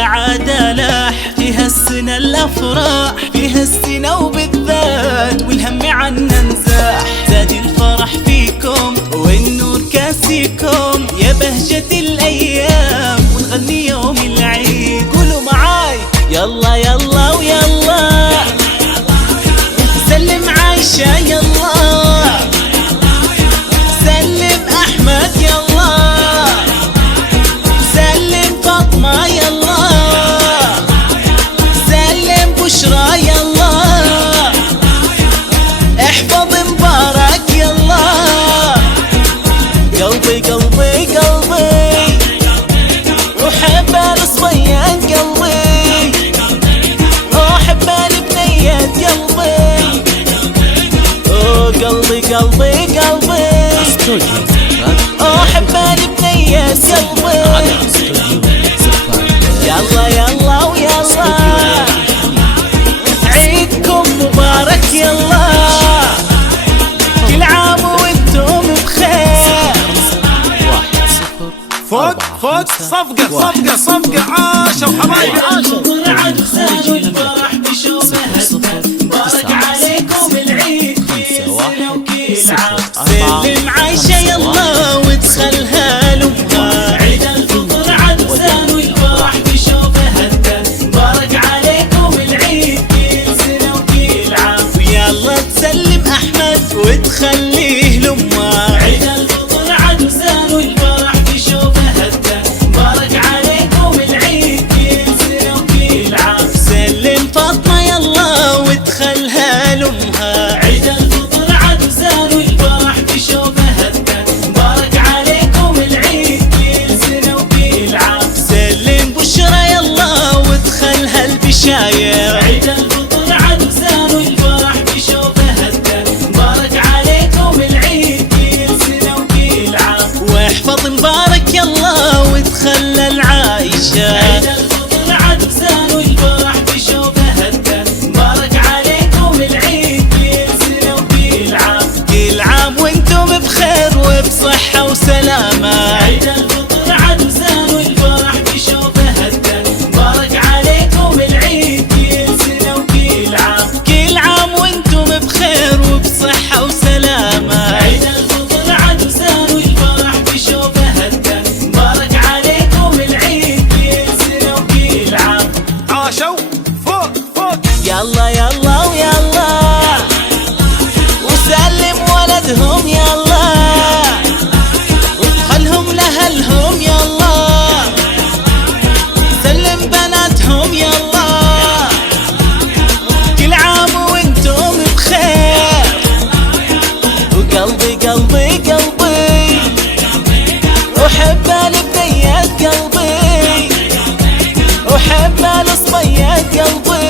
السعادة لاح فيها السنة الأفراح، فيها السنة وبالذات والهم عنا نزاح. زاد الفرح فيكم والنور كاسيكم يا بهجة الأيام، ونغني يوم العيد. قولوا معاي يلا يلا ويلا، سلم عايشة يلا، سلم أحمد يلا، سلم فاطمة يلا، سلم بشرى يلا، احفظ مبارك يلا. قلبي قلبي قلبي وحب الصبيان قلبي، وحب البنيات قلبي، قلبي قلبي قلبي أحب البنيات قلبي. يلا يلا ويلا عيدكم مبارك يلا، كل عام وانتم بخير. فوق فوق صفقة صفقة صفقة، عاشوا حبايبي عاشوا. الفرح بشوفه مبارك عليكم العيد، كل سنة وكل عام. سلم عايشة يلا وادخلها لأمها، عيد الفطر عدسان والفرح بشوفه هدى. مبارك عليكم العيد كل سنة وكل عام. ويلا تسلم أحمد وتخليه لأمها، عيد الفطر عدسان والفرح بشوفه هدى. مبارك عليكم العيد كل سنة وكل عام. سلم فاطمة يلا وادخلها لأمها، عيد الفطر عدسان والفرح بشوفه هدى. مبارك عليكم العيد كل سنة وكل عام. سلم بشرى يلا وادخلها البشاير، عيد الفطر عدسان والفرح بشوفه هدى. مبارك عليكم العيد كل سنة وكل عام. واحفظ مبارك يلا وادخل العايشة، عيد الفطر عدسان والفرح بشوفه هدى. مبارك عليكم العيد كل سنة وكل عام. كل عام وانتم بخير وبصحة وسلامة، عيد الفطر عدسان والفرح بشوفه هدى. مبارك عليكم العيد كل سنة وكل عام. كل عام وانتم بخير وبصحة وسلامة، عيد الفطر عدسان والفرح بشوفه هدى. مبارك عليكم العيد كل سنة وكل عام. عاشوا فوق فوق. يلا يلا ويلا وسلم ولدهم يلا، وخلهم لأهلهم يلا، سلم بناتهم يلا. كل عام وانتم بخير، وقلبي قلبي قلبي وحب البنيات قلبي، وحب الصبيات قلبي.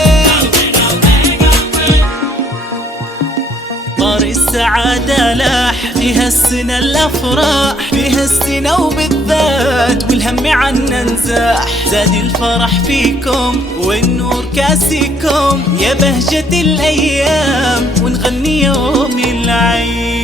طار السعادة لاح فيها السنة الأفراح، فيها السنة وبالذات والهم عنا نزاح. زاد الفرح فيكم والنور كاسيكم يا بهجة الأيام، ونغني يوم العيد.